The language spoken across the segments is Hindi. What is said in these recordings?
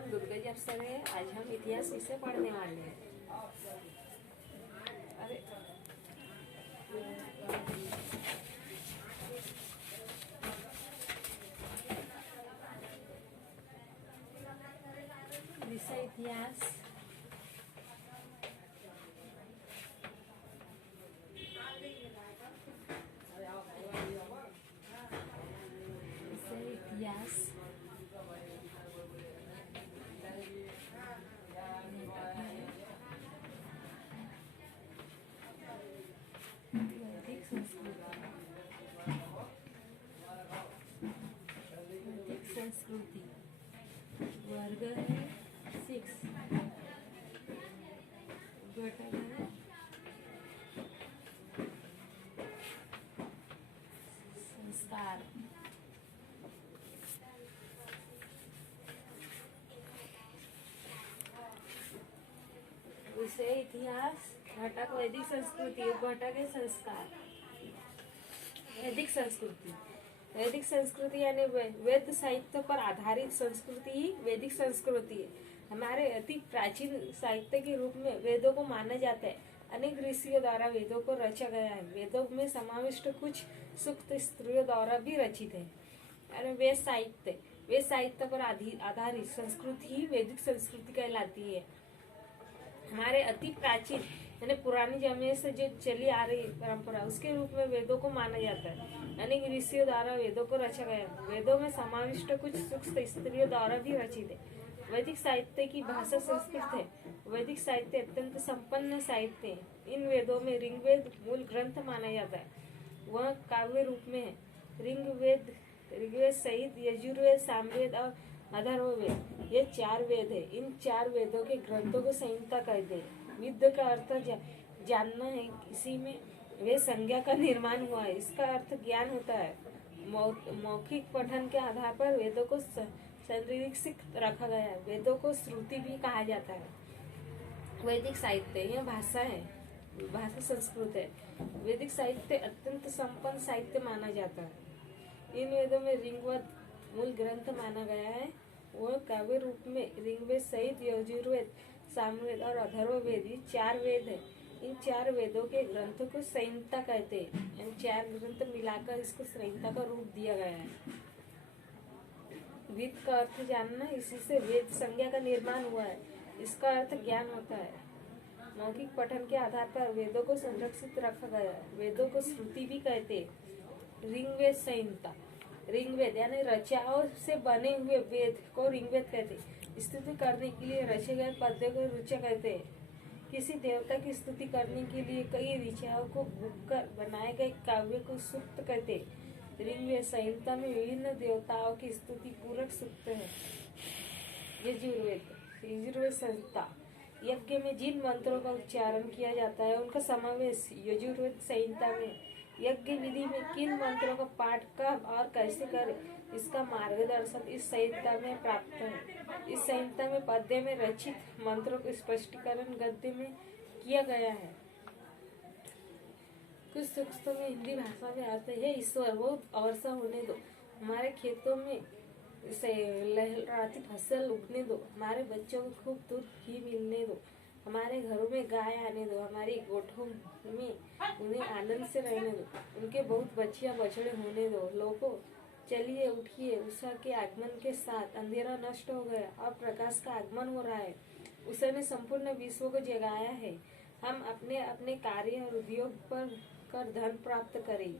नाम दुर्गा अफसर है। आज हम इतिहास विषय पढ़ने वाले हैं। अरे विषय इतिहास। विषय इतिहास वैदिक संस्कृति। वैदिक संस्कृति वर्ग है 6, घटक है संस्कार। विषय इतिहास, घटक वैदिक संस्कृति, घटक है संस्कार। वैदिक संस्कृति, वैदिक संस्कृति यानी वेद साहित्य पर आधारित संस्कृति ही वैदिक संस्कृति है। हमारे अति प्राचीन साहित्य के रूप में वेदों को माना जाता है। अनेक ऋषियों द्वारा वेदों को रचा गया है। वेदों में समाविष्ट कुछ सूक्त स्त्रियों द्वारा भी रचित है। अरे वेद साहित्य पर आधारित संस्कृति ही वैदिक संस्कृति कहलाती है। हमारे अति प्राचीन यानी पुरानी जमाने से जो चली आ रही परंपरा, उसके रूप में वेदों को माना जाता है। अनेक ऋषियों द्वारा वेदों को रचा गया। वेदों में समाविष्ट कुछ सूक्त स्त्रियों द्वारा भी रचित है। वैदिक साहित्य की भाषा संस्कृत है। वैदिक साहित्य अत्यंत संपन्न साहित्य है। इन वेदों में ऋग्वेद मूल ग्रंथ माना जाता है। वह काव्य रूप में है। ऋग्वेद सहित यजुर्वेद, सामवेद और अथर्ववेद, ये 4 वेद है। इन 4 वेदों के ग्रंथों को संहिता कहते हैं। विद्य का अर्थ जानना है। इसी में वे संज्ञा का निर्माण हुआ है। इसका अर्थ ज्ञान होता है। मौखिक पठन के आधार पर वेदों को संरक्षित रखा गया है। वेदों को श्रुति भी कहा जाता है। वैदिक साहित्य यह भाषा है, भाषा संस्कृत है। वैदिक साहित्य अत्यंत संपन्न साहित्य माना जाता है। इन वेदों में ऋग्वेद मूल ग्रंथ माना गया है। वह काव्य रूप में ऋग्वेद सहित यजुर्वेद, सामवेद और अथर्ववेद, ये 4 वेद है। इन 4 वेदों के ग्रंथों को संहिता कहते हैं। इन 4 ग्रंथ मिलाकर इसको संहिता का रूप दिया गया है। वेद का अर्थ जानना, इसी से वेद संज्ञा का निर्माण हुआ है। इसका अर्थ ज्ञान होता है। मौखिक पठन के आधार पर वेदों को संरक्षित रखा गया है। वेदों को श्रुति भी कहते हैं। ऋग्वेद संहिता, ऋग्वेद यानी रचनाओं से बने हुए वेद को ऋग्वेद कहते हैं। स्तुति करने के लिए रचे गए पद्यों को ऋचा कहते हैं। किसी देवता की स्तुति करने के लिए कई ऋचाओं को भूखकर बनाए गए काव्य को सूक्त कहते हैं। ऋग्वेद संहिता में विभिन्न देवताओं की स्तुति पूरक सूक्त है। यजुर्वेद संहिता, यज्ञ में जिन मंत्रों का उच्चारण किया जाता है उनका समावेश यजुर्वेद संहिता में। यज्ञ विधि में किन मंत्रों का पाठ कब और कैसे करें, इसका मार्गदर्शन इस संहिता में प्राप्त है। इस संहिता में पद्य में रचित मंत्रों का स्पष्टीकरण गद्य में किया गया है। कुछ सूक्तों में हिंदी भाषा में आते हैं। ईश्वर बहुत वर्षा होने दो, हमारे खेतों में लहराती फसल उगने दो, हमारे बच्चों को खूब दूध घी मिलने दो, हमारे घरों में गाय आने दो, हमारी गोठों में उन्हें आनंद से रहने दो, उनके बहुत बच्चियां बछड़े होने दो। लोगों चलिए उठिए, उषा के आगमन के साथ अंधेरा नष्ट हो गया और प्रकाश का आगमन हो रहा है। उषा ने संपूर्ण विश्व को जगाया है। हम अपने अपने कार्य और उद्योग पर कर धन प्राप्त करें।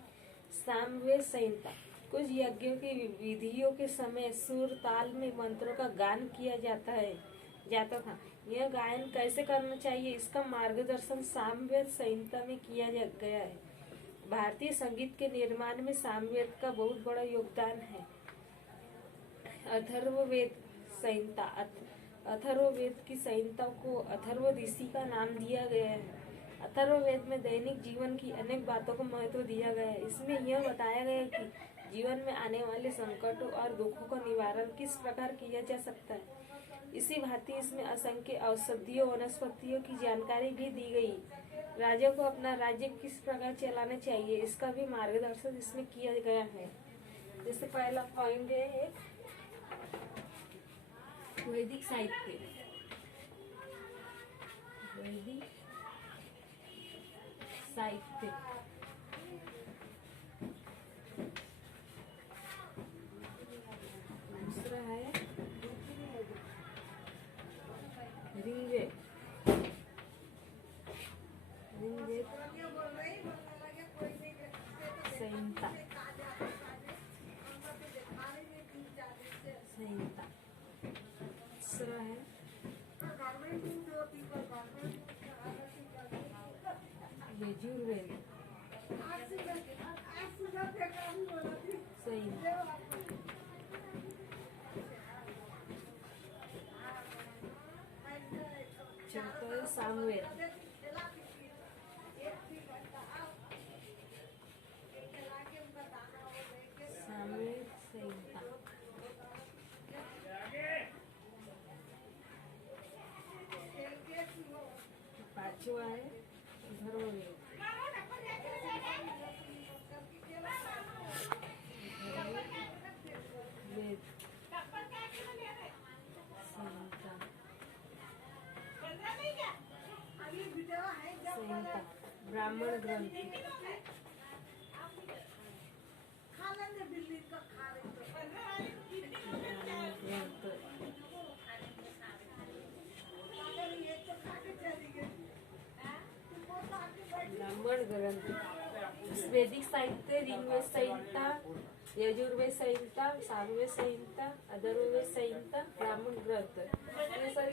सामवेद संहिता, कुछ यज्ञों की विधियों के समय सुर ताल में मंत्रों का गान किया जाता था। यह गायन कैसे करना चाहिए, इसका मार्गदर्शन सामवेद संहिता में किया गया है। भारतीय संगीत के निर्माण में सामवेद का बहुत बड़ा योगदान है। अथर्ववेद संहिता, अथर्ववेद की संहिता को अथर्व ऋषि का नाम दिया गया है। अथर्ववेद में दैनिक जीवन की अनेक बातों को महत्व दिया गया है। इसमें यह बताया गया है कि जीवन में आने वाले संकटों और दुखों का निवारण किस प्रकार किया जा सकता है। इसी भांति इसमें असंख्य औषधियों, वनस्पतियों की जानकारी भी दी गई। राजा को अपना राज्य किस प्रकार चलाना चाहिए, इसका भी मार्गदर्शन इसमें किया गया है। जैसे पहला पॉइंट है वैदिक साहित्य, वैदिक साहित्य, दूसरा है ऋग्वेद, ऋग्वेद संहिता, संहिता। तीसरा है यजुर्वेद संहिता। चौथा है सामवेद, सामवेद संहिता। पांचवा है धर्मवेद, वेद संहिता, संहिता। ब्राह्मण ग्रंथ, ब्राह्मण ग्रंथ, वैदिक साहित्य, ऋग्वेद संहिता, यजुर्वेद संहिता, सामवेद संहिता, अथर्ववेद संहिता, ब्राह्मण ग्रंथ, ये सारे